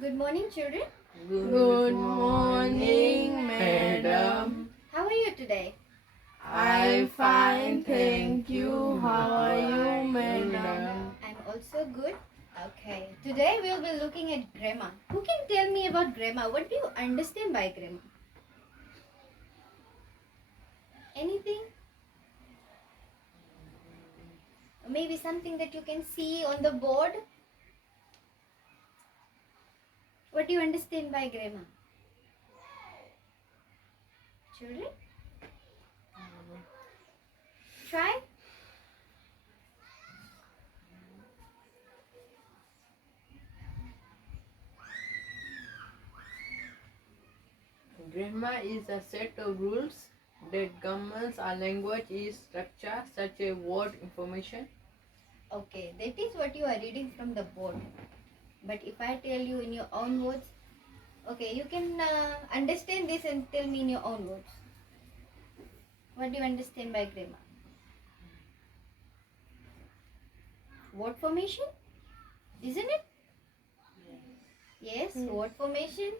Good morning, children. Good morning, madam. How are you today? I'm fine, thank you. How are you, madam? I'm also good. Okay. Today we'll be looking at grammar. Who can tell me about grammar? What do you understand by grammar? Anything? Or maybe something that you can see on the board? What do you understand by grammar? Children? Try. Grammar is a set of rules that governs our language is structure such as word information. Okay, that is what you are reading from the board. But if I tell you in your own words, okay, you can understand this and tell me in your own words. What do you understand by grammar? Word formation? Isn't it? Yes, word formation.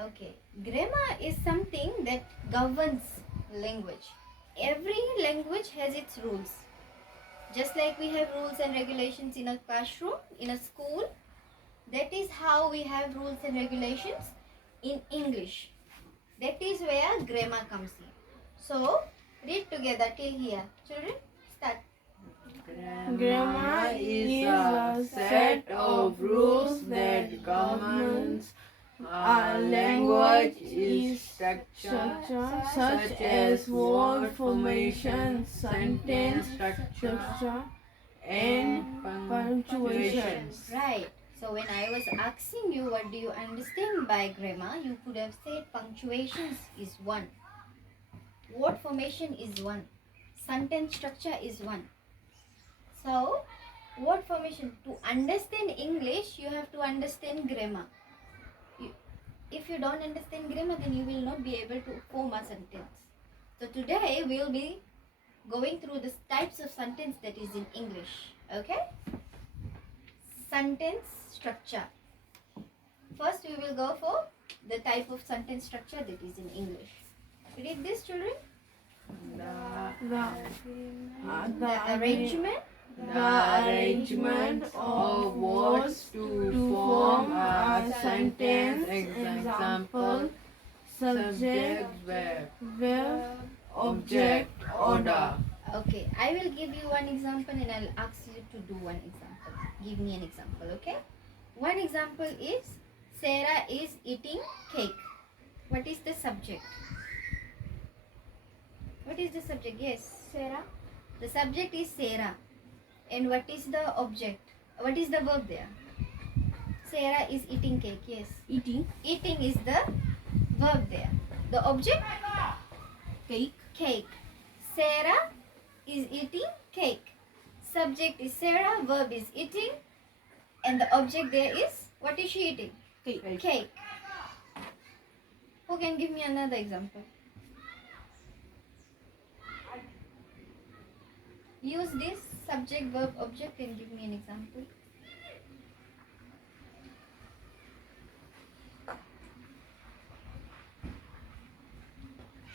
Okay, grammar is something that governs language. Every language has its rules. Just like we have rules and regulations in a classroom, in a school, that is how we have rules and regulations in English. That is where grammar comes in. So, read together till here. Children, start. Grammar is a set of rules that governs our language is structure such as word formation, sentence structure, and punctuations. Right. So when I was asking you what do you understand by grammar, you could have said punctuations is one. Word formation is one. Sentence structure is one. So, word formation, to understand English, you have to understand grammar. If you don't understand grammar, then you will not be able to form a sentence. So today we will be going through the types of sentence that is in English. Okay? Sentence structure. First we will go for the type of sentence structure that is in English. Read this, children. The arrangement of words to form a sentence. Example, subject, verb, object, order. Okay, I will give you one example and I'll ask you to do one example. Give me an example, okay? One example is Sarah is eating cake. What is the subject? What is the subject? Yes, Sarah. The subject is Sarah. And what is the object? What is the verb there? Sarah is eating cake. Yes. Eating. Eating is the verb there. The object? Cake. Cake. Sarah is eating cake. Subject is Sarah, verb is eating, and the object there is, what is she eating? Cake. Cake. Who can give me another example? Use this subject, verb, object and give me an example.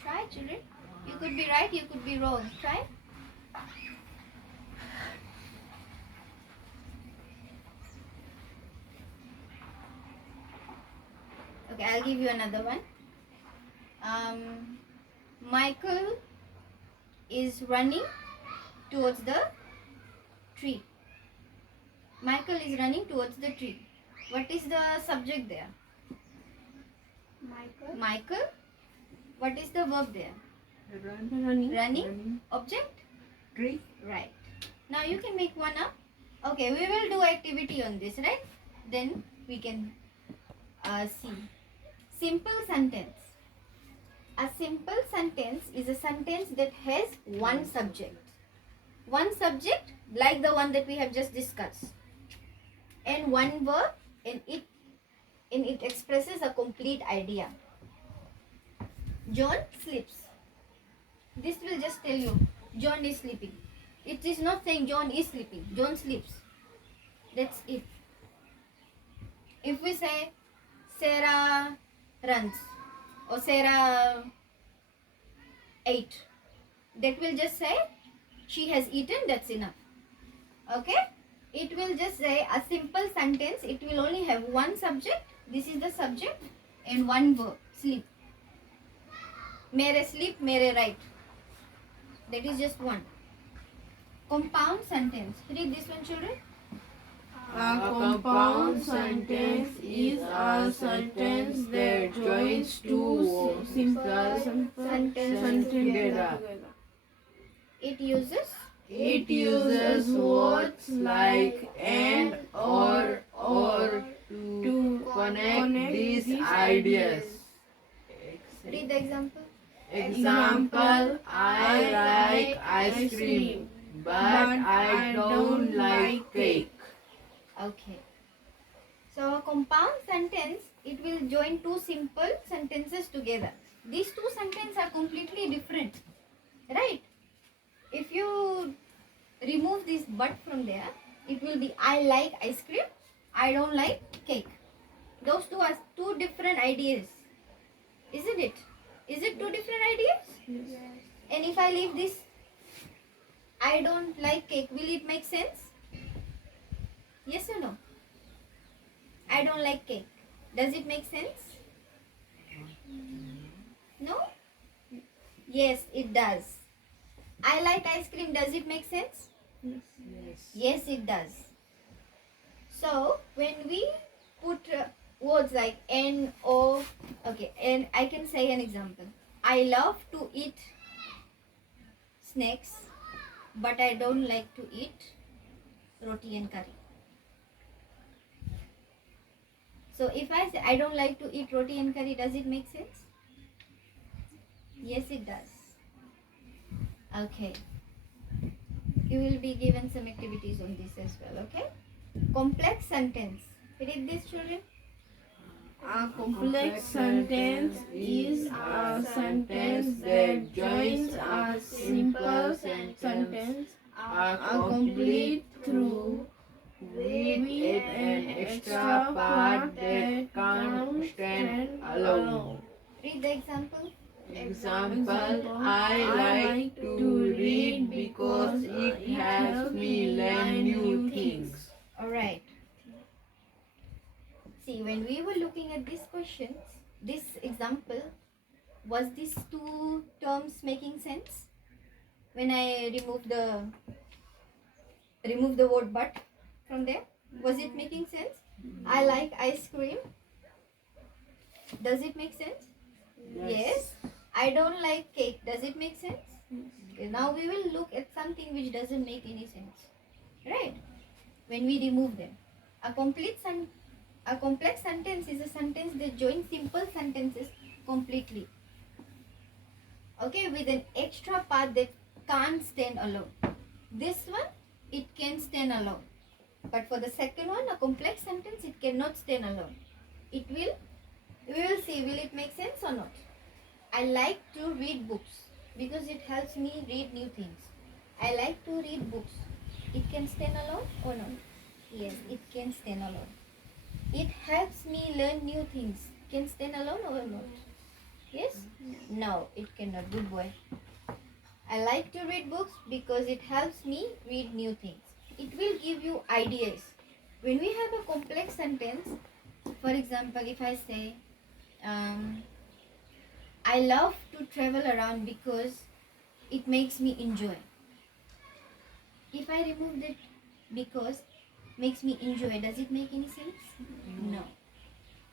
Try, children. You could be right, you could be wrong. Try. Okay, I'll give you another one. Michael is running towards the tree. Michael is running towards the tree. What is the subject there? Michael. What is the verb there? Running. Object? Tree. Right. Now you can make one up. Okay, we will do activity on this, right? Then we can see. Simple sentence. A simple sentence is a sentence that has one subject. One subject like the one that we have just discussed. And one verb and it expresses a complete idea. John sleeps. This will just tell you John is sleeping. It is not saying John is sleeping. John sleeps. That's it. If we say Sarah runs or Sarah ate, that will just say she has eaten, that's enough. Okay? It will just say a simple sentence. It will only have one subject. This is the subject and one verb, sleep. Mere sleep, mere write. That is just one. Compound sentence. Read this one, children. A compound sentence is a sentence that joins two simple sentences together. It uses It uses words like and or to connect these ideas. read the example. Example, I like ice cream, but I don't like cake. Okay. So a compound sentence, it will join two simple sentences together. These two sentences are completely different. Right? If you remove this but from there, it will be I like ice cream, I don't like cake. Those two are two different ideas. Isn't it? Is it two different ideas? Yes. And if I leave this, I don't like cake, will it make sense? Yes or no? I don't like cake. Does it make sense? No? Yes, it does. I like ice cream. Does it make sense? Yes. Yes, it does. So, when we put words like N, O, okay, and I can say an example. I love to eat snacks, but I don't like to eat roti and curry. So, if I say I don't like to eat roti and curry, does it make sense? Yes, it does. Okay. You will be given some activities on this as well, okay? Complex sentence. Read this, children. A complex sentence is a sentence that joins a simple sentence, a complete through with an extra part that can't stand alone. Read the example. Example, I like to read because it helps me learn new things. Alright. See, when we were looking at these questions, this example, was these two terms making sense? When I remove the word but from there, was it making sense? I like ice cream. Does it make sense? Yes. I don't like cake. Does it make sense? Okay, now we will look at something which doesn't make any sense. Right? When we remove them. A complex sentence is a sentence that joins simple sentences completely. Okay, with an extra part that can't stand alone. This one, it can stand alone. But for the second one, a complex sentence, it cannot stand alone. We will see, will it make sense or not? I like to read books because it helps me read new things. I like to read books. It can stand alone or not? Yes, it can stand alone. It helps me learn new things. Can stand alone or not? Yes? No, it cannot. Good boy. I like to read books because it helps me read new things. It will give you ideas. When we have a complex sentence, for example, if I say, I love to travel around because it makes me enjoy. If I remove that because makes me enjoy, does it make any sense? No.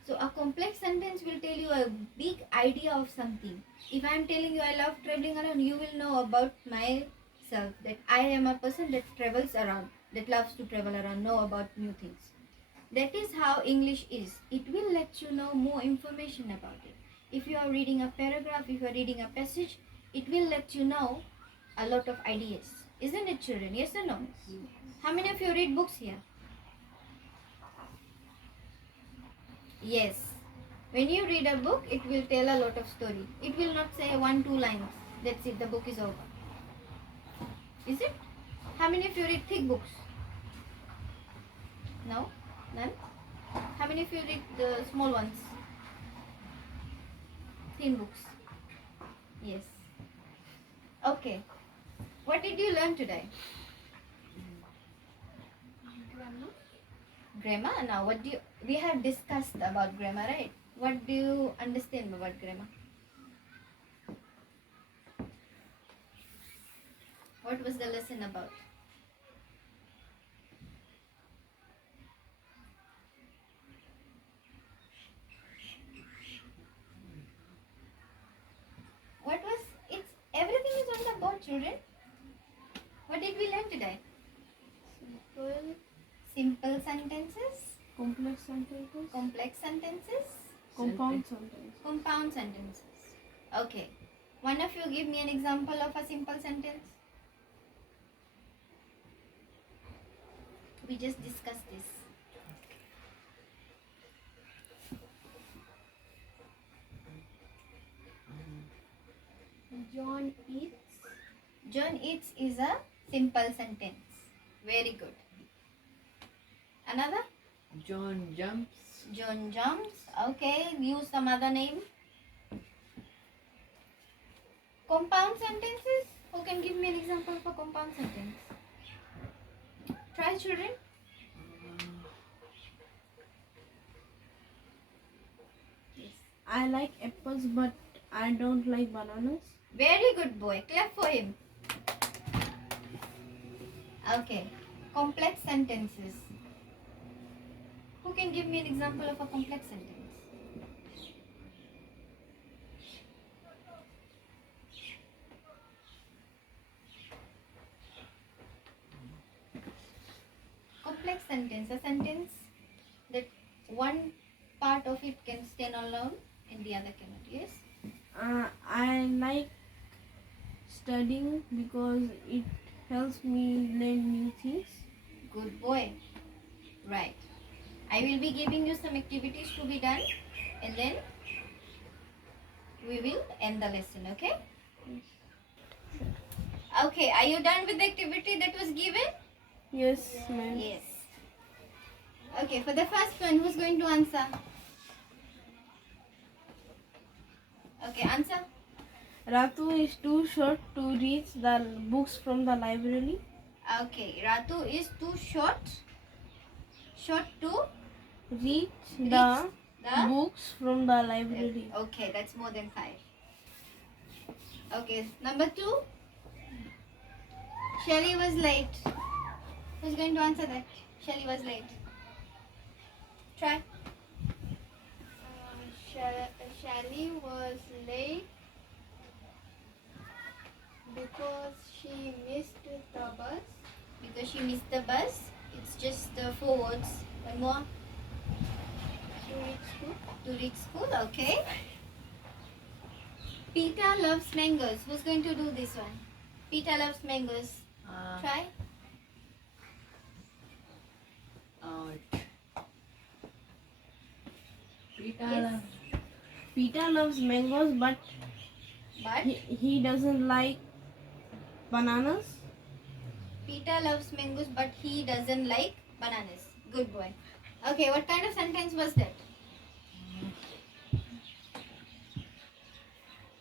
So a complex sentence will tell you a big idea of something. If I am telling you I love traveling around, you will know about myself that I am a person that travels around, that loves to travel around, know about new things. That is how English is. It will let you know more information about it. If you are reading a paragraph, if you are reading a passage, it will let you know a lot of ideas. Isn't it, children? Yes or no? How many of you read books here? Yes. When you read a book, it will tell a lot of story. It will not say 1-2 lines. That's it, the book is over. Is it? How many of you read thick books? No? None? How many even if you read the small ones, thin books. Yes. Okay. What did you learn today? Grammar. Now, what do you? We have discussed about grammar, right? What do you understand about grammar? What was the lesson about? What was it's everything is on the board, children. What did we learn today? Simple sentences, Complex sentences. complex sentences, Compound sentences. compound sentences. Okay. One of you give me an example of a simple sentence. We just discussed this. John eats. John eats is a simple sentence. Very good. Another? John jumps. John jumps. Okay. Use some other name. Compound sentences. Who can give me an example for compound sentence? Try, children. Yes. I like apples, but I don't like bananas. Very good boy. Clap for him. Okay. Complex sentences. Who can give me an example of a complex sentence? Complex sentence. A sentence that one part of it can stand alone and the other cannot. Yes? I like studying because it helps me learn new things. Good boy. Right. I will be giving you some activities to be done and then we will end the lesson, okay? Okay, are you done with the activity that was given? Yes, ma'am. Yes. Okay, for the first one, who's going to answer? Okay, answer. Ratu is too short to reach the books from the library. Okay, Ratu is too short to Reach reach the the... books from the library. Okay, that's more than 5. Okay, number 2. Shelly was late. Who's going to answer that? Shelly was late. Try. Shally was late because she missed the bus. Because she missed the bus. It's just 4 words. One more. To reach school. To reach school. Okay. Peter loves mangoes. Who's going to do this one? Peter loves mangoes. Try. Yes. Peter loves mangoes, but But he doesn't like bananas. Peter loves mangoes, but he doesn't like bananas. Good boy. Okay, what kind of sentence was that?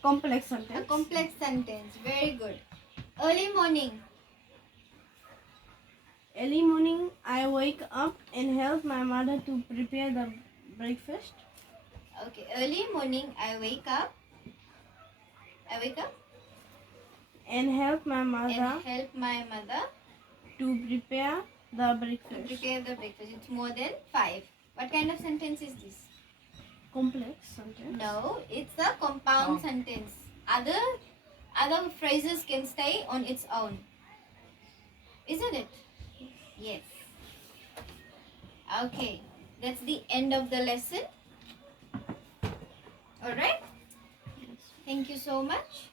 Complex A sentence. complex sentence. Very good. Early morning. Early morning, I wake up and help my mother to prepare the breakfast. Okay, early morning I wake up. And help my And mother help my mother to prepare the to breakfast. prepare the breakfast. It's more than 5. What kind of sentence is this? Complex sentence. No, it's a compound sentence. Other phrases can stay on its own. Isn't it? Yes. Okay, that's the end of the lesson. Alright? Thank you so much.